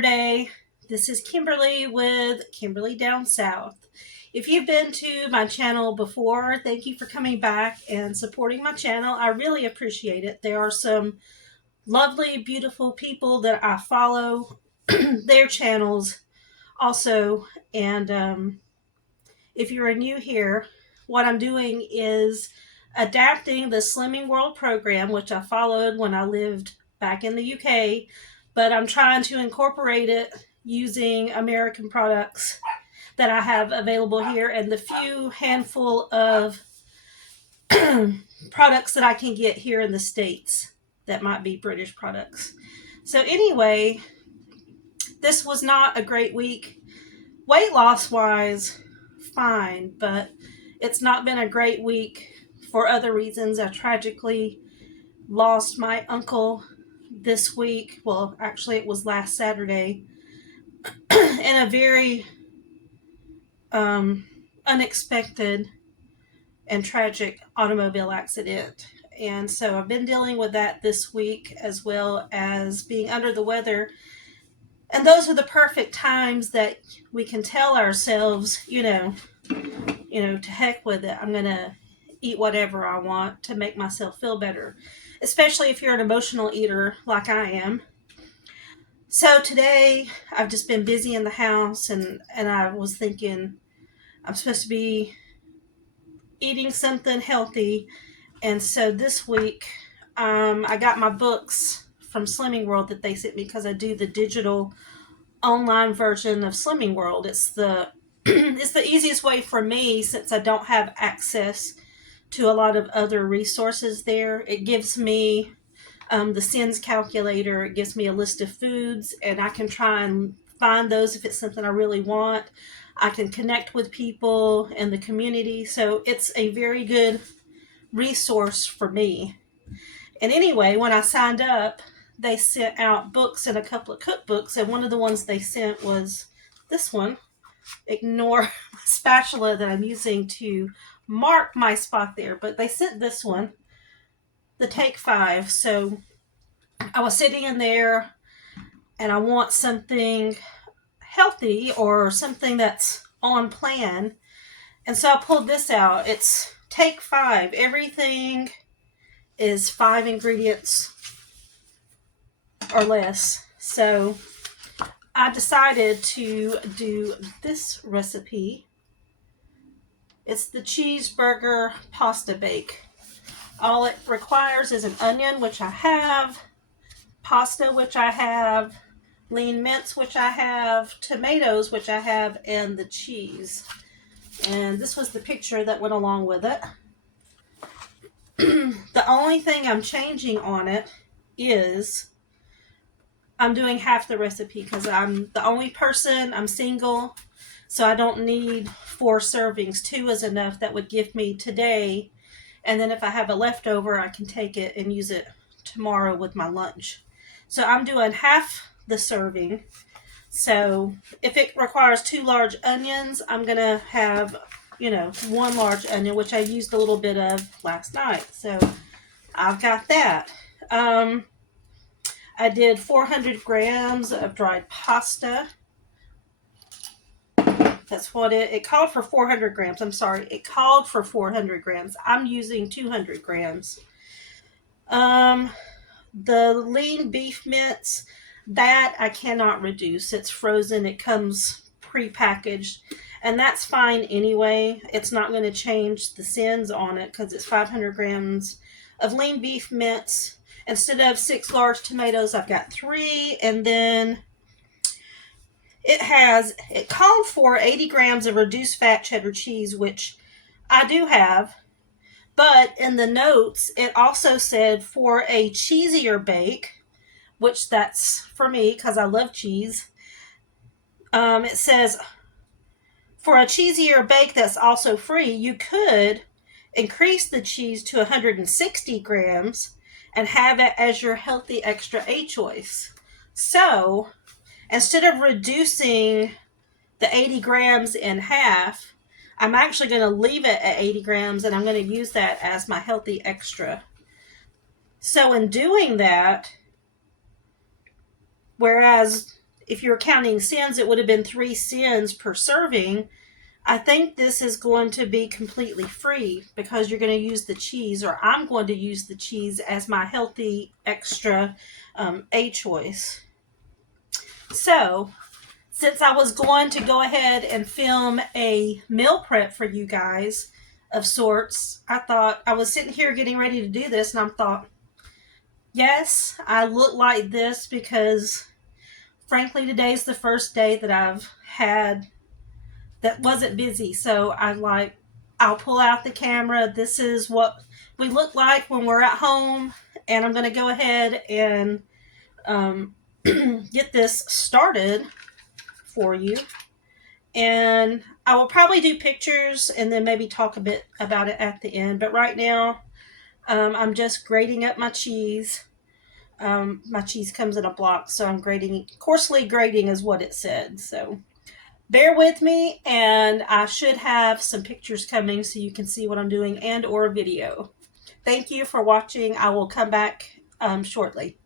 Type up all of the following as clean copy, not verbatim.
Saturday. This is Kimberly with Kimberly Down South. If you've been to my channel before, thank you for coming back and supporting my channel. I really appreciate it. There are some lovely, beautiful people that I follow their channels also. And if you're new here, what I'm doing is adapting the Slimming World program, which I followed when I lived back in the UK, but I'm trying to incorporate it using American products that I have available here and the few handful of products that I can get here in the States that might be British products. So anyway, this was not a great week. Weight loss wise, fine, but it's not been a great week for other reasons. I tragically lost my uncle this week. Well, actually it was last Saturday in a very unexpected and tragic automobile accident. And so I've been dealing with that this week, as well as being under the weather. And those are the perfect times that we can tell ourselves, to heck with it. I'm going to eat whatever I want to make myself feel better, especially if you're an emotional eater like I am. So today I've just been busy in the house, and I was thinking I'm supposed to be eating something healthy. And so this week I got my books from Slimming World that they sent me because I do the digital online version of Slimming World. It's the it's the easiest way for me since I don't have access to a lot of other resources there. It gives me the sins calculator. It gives me a list of foods, and I can try and find those if it's something I really want. I can connect with people in the community. So it's a very good resource for me. And anyway, when I signed up, they sent out books and a couple of cookbooks, and one of the ones they sent was this one. Ignore my spatula that I'm using to mark my spot there, but they sent this one, the Take 5. So I was sitting in there and I want something healthy or something that's on plan, and so I pulled this out. It's Take 5. Everything is 5 ingredients or less. So I decided to do this recipe. It's the cheeseburger pasta bake. All it requires is an onion, which I have, pasta, which I have, lean mince, which I have, tomatoes, which I have, and the cheese. And this was the picture that went along with it. The only thing I'm changing on it is I'm doing half the recipe because I'm the only person. I'm single, so I don't need 4 servings. 2 is enough. That would give me today, and then if I have a leftover, I can take it and use it tomorrow with my lunch. So I'm doing half the serving. So if it requires 2 large onions, I'm going to have, 1 large onion, which I used a little bit of last night. So I've got that. I did 400 grams of dried pasta. That's what it called for, 400 grams. I'm sorry. It called for 400 grams. I'm using 200 grams. The lean beef mince, that I cannot reduce. It's frozen. It comes pre-packaged, and that's fine anyway. It's not going to change the sins on it because it's 500 grams of lean beef mince. Instead of 6 large tomatoes, I've got 3, and then it called for 80 grams of reduced fat cheddar cheese, which I do have, but in the notes, it also said for a cheesier bake, which that's for me because I love cheese. It says for a cheesier bake that's also free, you could increase the cheese to 160 grams and have it as your healthy extra A choice. So instead of reducing the 80 grams in half, I'm actually going to leave it at 80 grams, and I'm going to use that as my healthy extra. So in doing that, whereas if you're counting sins, it would have been 3 sins per serving. I think this is going to be completely free because you're going to use the cheese, or I'm going to use the cheese as my healthy extra A choice. So, since I was going to go ahead and film a meal prep for you guys of sorts, I thought I was sitting here getting ready to do this, and I thought, yes, I look like this because, frankly, today's the first day that I've had that wasn't busy. So I'll pull out the camera. This is what we look like when we're at home, and I'm going to go ahead and get this started for you. And I will probably do pictures and then maybe talk a bit about it at the end. But right now, I'm just grating up my cheese. My cheese comes in a block, so I'm coarsely grating is what it said. So bear with me, and I should have some pictures coming so you can see what I'm doing and or video. Thank you for watching. I will come back shortly.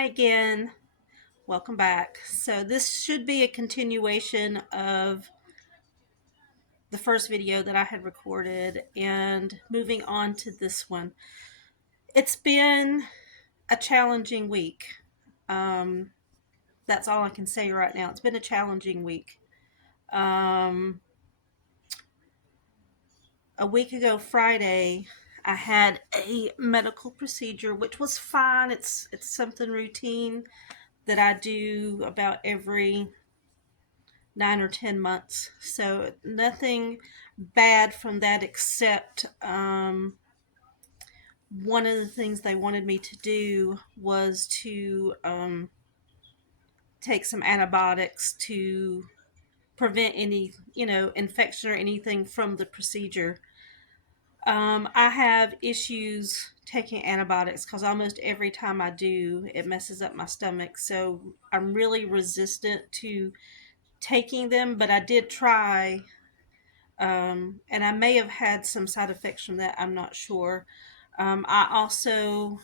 Hi again. Welcome back. So this should be a continuation of the first video that I had recorded and moving on to this one. It's been a challenging week. That's all I can say right now. It's been a challenging week. A week ago Friday, I had a medical procedure, which was fine. It's something routine that I do about every 9 or 10 months. So nothing bad from that, except one of the things they wanted me to do was to take some antibiotics to prevent any, infection or anything from the procedure. I have issues taking antibiotics because almost every time I do, it messes up my stomach. So I'm really resistant to taking them, but I did try, and I may have had some side effects from that. I'm not sure. I also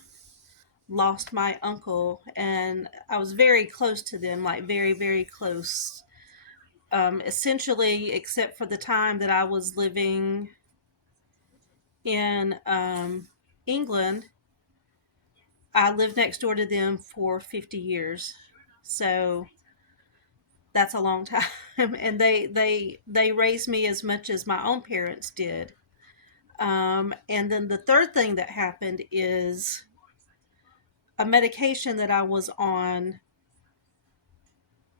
lost my uncle, and I was very close to them, like very, very close. Essentially, except for the time that I was living in England, I lived next door to them for 50 years. So that's a long time. And they raised me as much as my own parents did. And then the third thing that happened is a medication that I was on.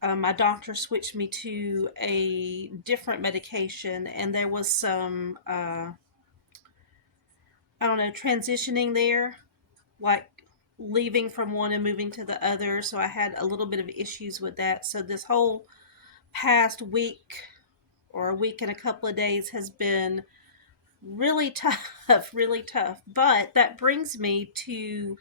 My doctor switched me to a different medication, and there was some, I don't know, transitioning there, like leaving from one and moving to the other. So I had a little bit of issues with that. So this whole past week or a week and a couple of days has been really tough, really tough. But that brings me to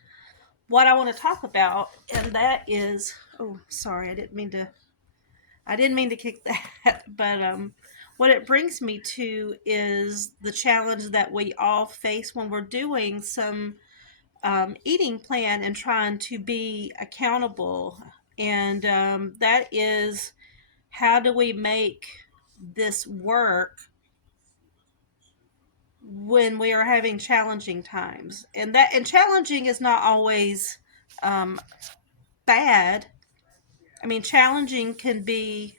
what I want to talk about, and that is, oh, sorry, I didn't mean to kick that, but what it brings me to is the challenge that we all face when we're doing some eating plan and trying to be accountable. And that is, how do we make this work when we are having challenging times? And challenging is not always um, bad. I mean, challenging can be,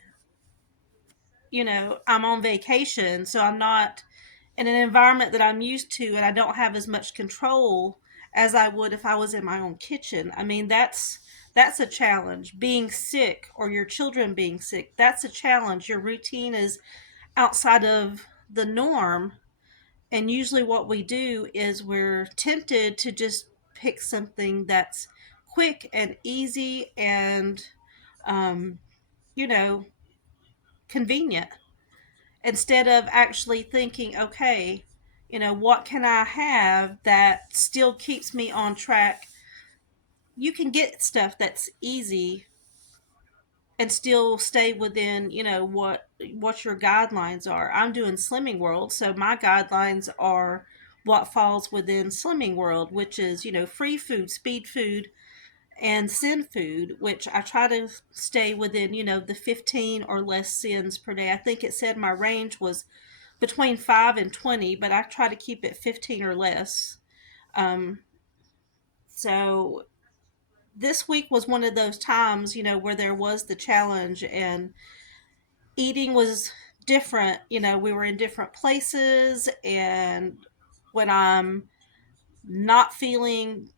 I'm on vacation, so I'm not in an environment that I'm used to, and I don't have as much control as I would if I was in my own kitchen. I mean, that's a challenge. Being sick or your children being sick, that's a challenge. Your routine is outside of the norm, and usually what we do is we're tempted to just pick something that's quick and easy and um, you know, convenient, instead of actually thinking, okay, what can I have that still keeps me on track? You can get stuff that's easy and still stay within, what your guidelines are. I'm doing Slimming World, so my guidelines are what falls within Slimming World, which is, free food, speed food, and sin food, which I try to stay within, the 15 or less sins per day. I think it said my range was between 5 and 20, but I try to keep it 15 or less. Um, so this week was one of those times, where there was the challenge, and eating was different. We were in different places, and when I'm not feeling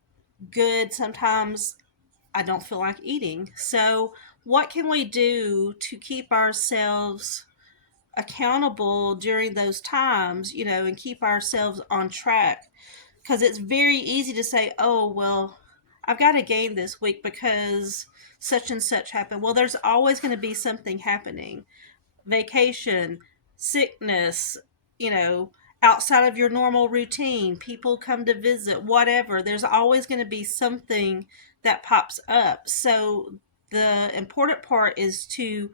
good, sometimes I don't feel like eating. So, what can we do to keep ourselves accountable during those times, and keep ourselves on track? Because it's very easy to say, oh, well, I've got to gain this week because such and such happened. Well, there's always going to be something happening: vacation, sickness, you know, outside of your normal routine, people come to visit, whatever. There's always going to be something that pops up. So the important part is to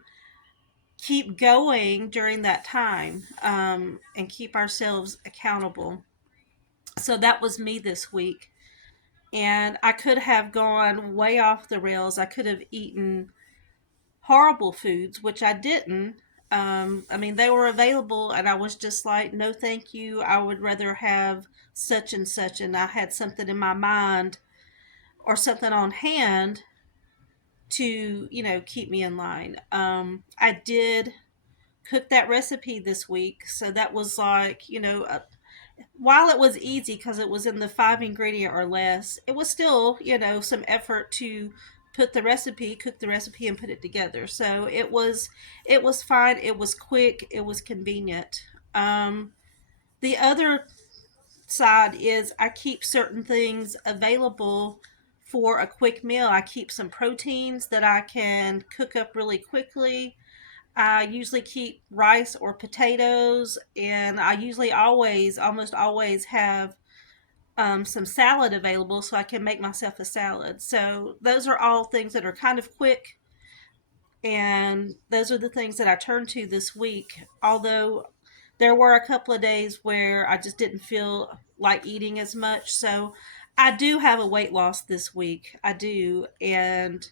keep going during that time, and keep ourselves accountable. So that was me this week. And I could have gone way off the rails. I could have eaten horrible foods, which I didn't. I mean, they were available, and I was just like, no, thank you. I would rather have such and such. And I had something in my mind or something on hand to, keep me in line. I did cook that recipe this week. So that was like, while it was easy because it was in the 5 ingredient or less, it was still, some effort to cook the recipe, and put it together. So it was fine. It was quick. It was convenient. The other side is I keep certain things available for a quick meal. I keep some proteins that I can cook up really quickly. I usually keep rice or potatoes, and I usually almost always have some salad available so I can make myself a salad. So those are all things that are kind of quick, and those are the things that I turned to this week. Although there were a couple of days where I just didn't feel like eating as much. So I do have a weight loss this week. I do. And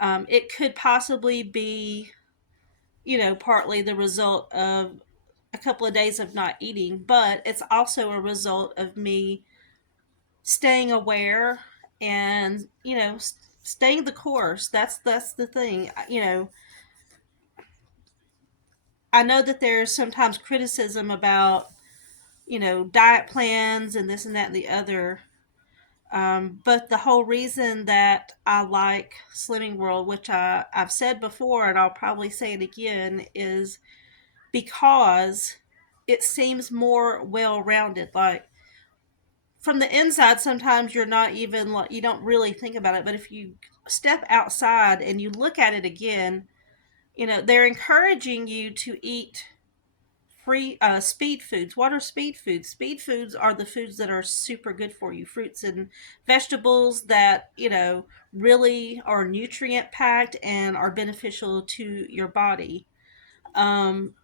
it could possibly be, partly the result of a couple of days of not eating, but it's also a result of me staying aware and, staying the course. That's the thing. I know that there's sometimes criticism about, diet plans and this and that and the other. But the whole reason that I like Slimming World, which I've said before and I'll probably say it again, is because it seems more well rounded. Like from the inside, sometimes you're not even like, you don't really think about it. But if you step outside and you look at it again, they're encouraging you to eat free speed foods. What are speed foods? Speed foods are the foods that are super good for you, fruits and vegetables that really are nutrient packed and are beneficial to your body. um,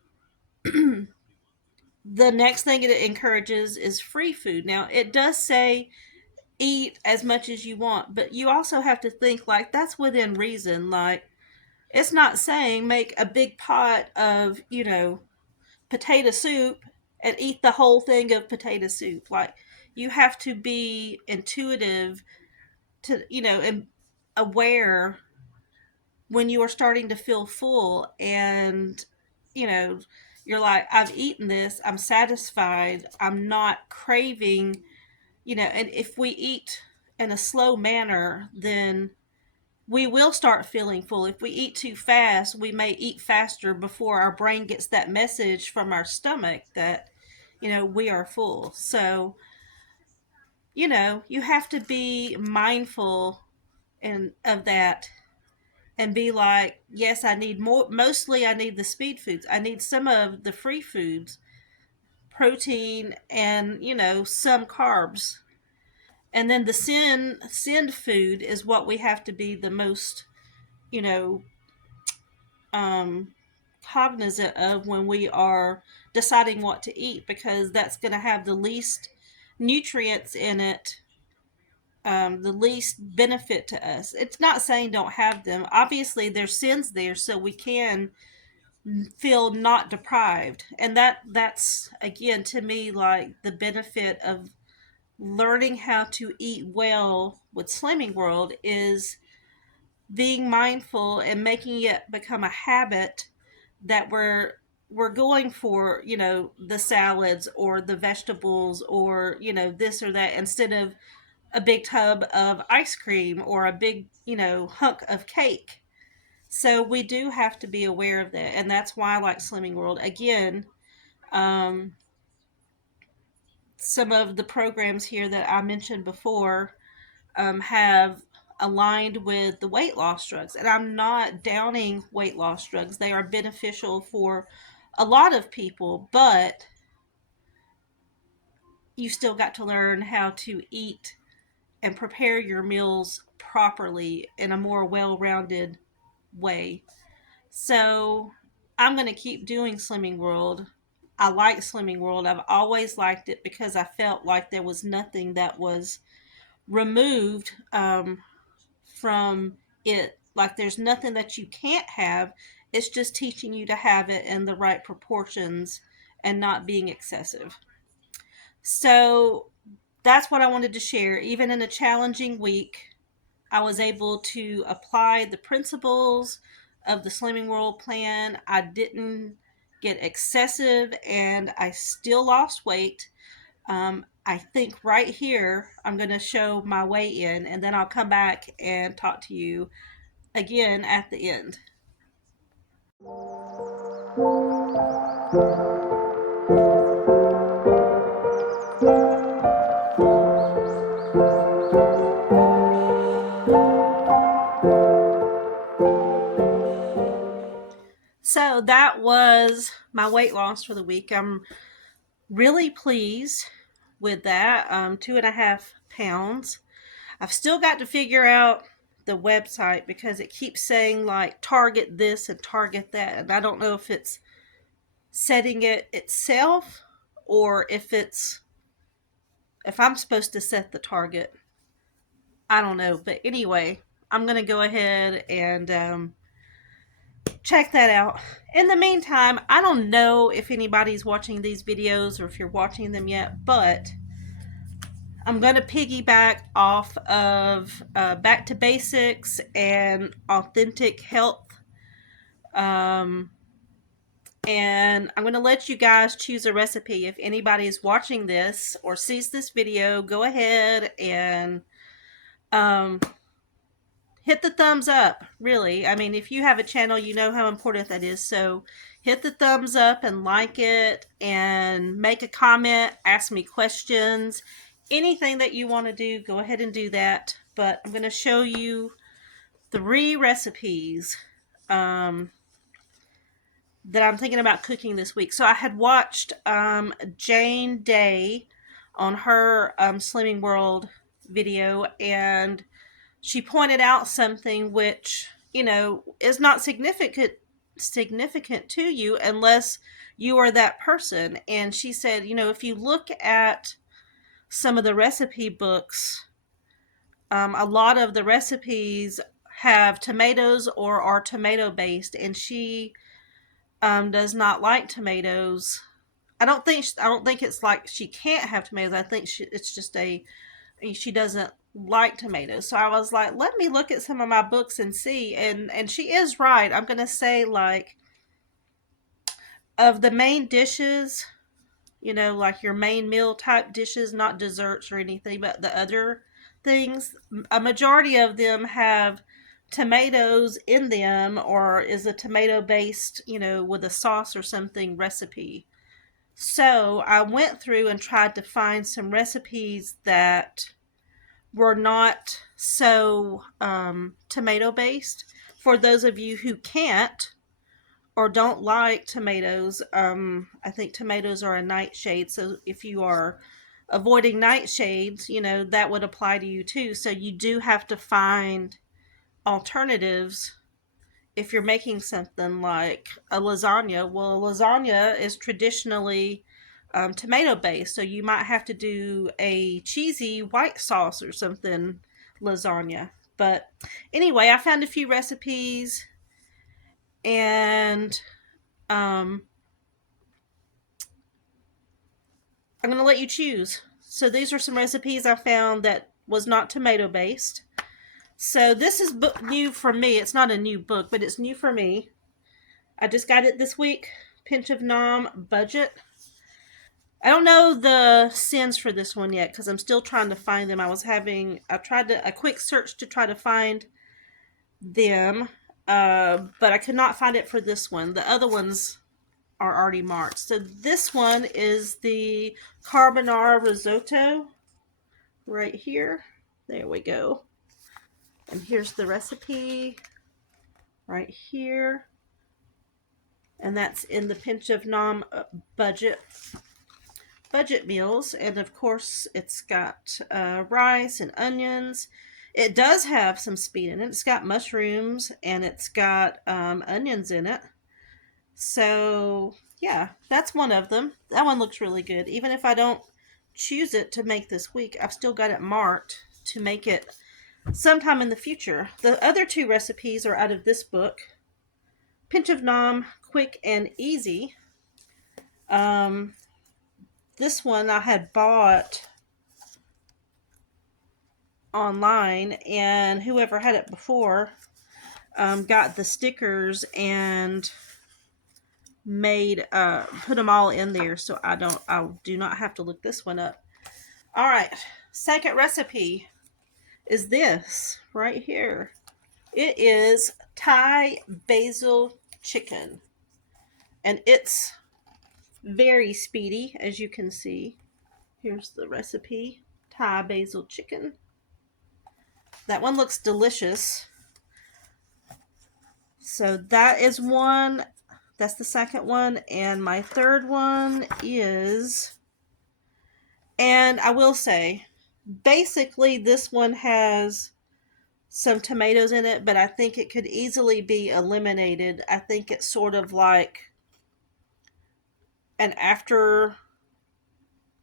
the next thing it encourages is free food. Now it does say eat as much as you want, but you also have to think like that's within reason. Like it's not saying make a big pot of potato soup and eat the whole thing of potato soup. Like you have to be intuitive to and aware when you are starting to feel full, and you know you're like, I've eaten this, I'm satisfied, I'm not craving. And if we eat in a slow manner, then we will start feeling full. If we eat too fast, we may eat faster before our brain gets that message from our stomach that, we are full. So, you have to be mindful of that and be like, yes, I need more. Mostly, I need the speed foods. I need some of the free foods, protein, and, some carbs. And then the sin food is what we have to be the most, you know, um, cognizant of when we are deciding what to eat, because that's going to have the least nutrients in it, the least benefit to us. It's not saying don't have them. Obviously, there's sins there, so we can feel not deprived, and that's again to me like the benefit of learning how to eat well with Slimming World is being mindful and making it become a habit that we're going for, the salads or the vegetables or, this or that, instead of a big tub of ice cream or a big, hunk of cake. So we do have to be aware of that, and that's why I like Slimming World. Again, um, some of the programs here that I mentioned before have aligned with the weight loss drugs. And I'm not downing weight loss drugs, they are beneficial for a lot of people, but you still got to learn how to eat and prepare your meals properly in a more well rounded way. So I'm going to keep doing Slimming World. I like Slimming World. I've always liked it because I felt like there was nothing that was removed from it. Like there's nothing that you can't have. It's just teaching you to have it in the right proportions and not being excessive. So that's what I wanted to share. Even in a challenging week, I was able to apply the principles of the Slimming World plan. I didn't get excessive and I still lost weight. I think right here I'm going to show my weigh in, and then I'll come back and talk to you again at the end. So that that was my weight loss for the week. I'm really pleased with that. 2.5 pounds. I've still got to figure out the website because it keeps saying like target this and target that, and I don't know if it's setting it itself or if I'm supposed to set the target. I don't know, but anyway, I'm gonna go ahead and check that out. In the meantime, I don't know if anybody's watching these videos or if you're watching them yet, but I'm going to piggyback off of Back to Basics and Authentic Health. And I'm going to let you guys choose a recipe. If anybody is watching this or sees this video, go ahead and hit the thumbs up, really. I mean, if you have a channel, you know how important that is. So hit the thumbs up and like it and make a comment, ask me questions. Anything that you want to do, go ahead and do that. But I'm going to show you 3 recipes that I'm thinking about cooking this week. So I had watched Jane Day on her Slimming World video, and she pointed out something which, is not significant to you unless you are that person. And she said, if you look at some of the recipe books, a lot of the recipes have tomatoes or are tomato based, and she does not like tomatoes. I don't think it's like she can't have tomatoes. I think it's just she doesn't like tomatoes. So I was like, let me look at some of my books and see. And she is right. I'm going to say, like, of the main dishes, like your main meal type dishes, not desserts or anything, but the other things, a majority of them have tomatoes in them or is a tomato based, with a sauce or something recipe. So I went through and tried to find some recipes that were not so tomato based. For those of you who can't or don't like tomatoes, I think tomatoes are a nightshade. So if you are avoiding nightshades, that would apply to you too. So you do have to find alternatives if you're making something like a lasagna. Well, a lasagna is traditionally tomato based, so you might have to do a cheesy white sauce or something lasagna. But anyway, I found a few recipes, and I'm going to let you choose. So these are some recipes I found that was not tomato based. So this is new for me. It's not a new book, but it's new for me. I just got it this week. Pinch of Nom Budget. I don't know the sins for this one yet because I'm still trying to find them. I tried a quick search to try to find them, but I could not find it for this one. The other ones are already marked. So this one is the carbonara risotto right here. There we go. And here's the recipe right here. And that's in the Pinch of Nom budget meals. And of course, it's got rice and onions. It does have some speed in it. It's got mushrooms and it's got onions in it. So yeah, that's one of them. That one looks really good. Even if I don't choose it to make this week, I've still got it marked to make it sometime in the future. The other 2 recipes are out of this book. Pinch of Nom, Quick and Easy. This one I had bought online, and whoever had it before got the stickers and made put them all in there, so I do not have to look this one up. All right, second recipe is this right here. It is Thai basil chicken, and it's very speedy, as you can see. Here's the recipe. Thai basil chicken. That one looks delicious. So that is one That's the second one. And my third one is, and I will say, basically this one has some tomatoes in it, but I think it could easily be eliminated. I think it's sort of like an after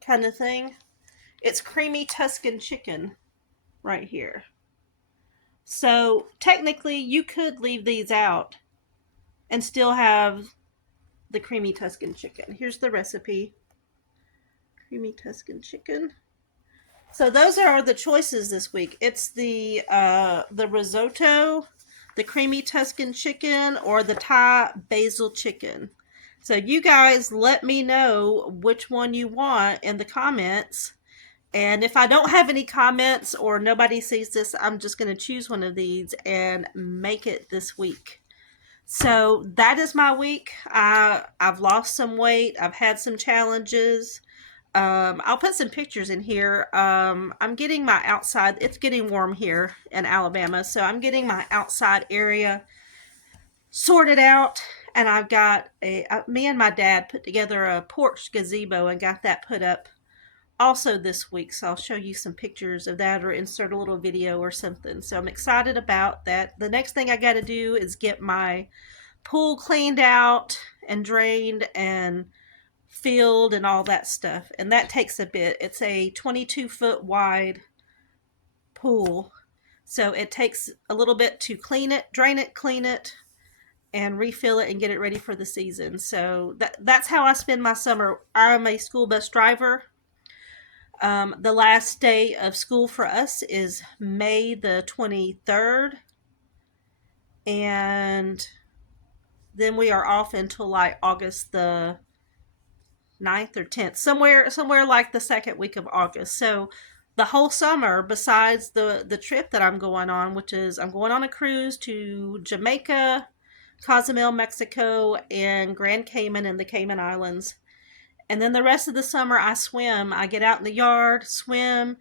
kind of thing. It's creamy Tuscan chicken right here. So technically you could leave these out and still have the creamy Tuscan chicken. Here's the recipe. Creamy Tuscan chicken. So those are the choices this week. It's the risotto, the creamy Tuscan chicken, or the Thai basil chicken. So you guys let me know which one you want in the comments. And if I don't have any comments or nobody sees this, I'm just going to choose one of these and make it this week. So that is my week. I've lost some weight. I've had some challenges. I'll put some pictures in here. I'm getting my outside, it's getting warm here in Alabama, so I'm getting my outside area sorted out. And I've got me and my dad put together a porch gazebo and got that put up also this week. So I'll show you some pictures of that or insert a little video or something. So I'm excited about that. The next thing I got to do is get my pool cleaned out and drained and filled and all that stuff, and that takes a bit. It's a 22-foot wide pool, so it takes a little bit to clean it, drain it, clean it, and refill it and get it ready for the season. So that's how I spend my summer. I'm a school bus driver. The last day of school for us is May the 23rd, and then we are off until like August the 9th or 10th, somewhere like the second week of August. So the whole summer, besides the trip that I'm going on, which is I'm going on a cruise to Jamaica, Cozumel, Mexico, and Grand Cayman and the Cayman Islands. And then the rest of the summer I swim. I get out in the yard, swim,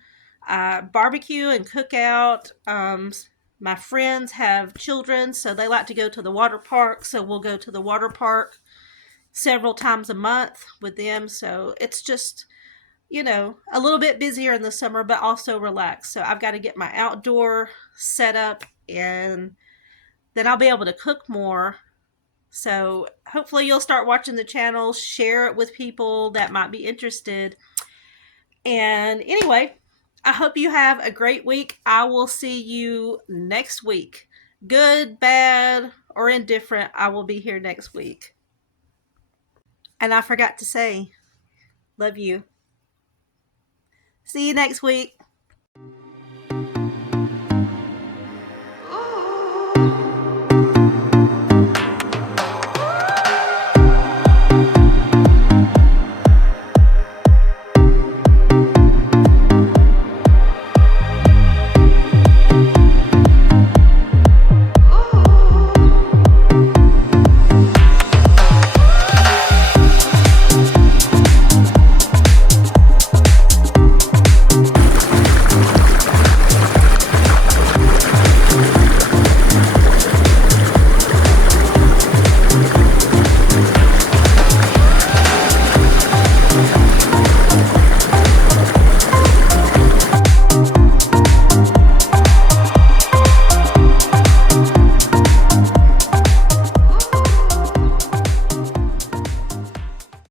barbecue and cook out. My friends have children, so they like to go to the water park, so we'll go to the water park several times a month with them. So it's just, a little bit busier in the summer, but also relaxed. So I've got to get my outdoor set up, and then I'll be able to cook more. So hopefully you'll start watching the channel, share it with people that might be interested. And anyway, I hope you have a great week. I will see you next week. Good, bad, or indifferent, I will be here next week. And I forgot to say, love you. See you next week.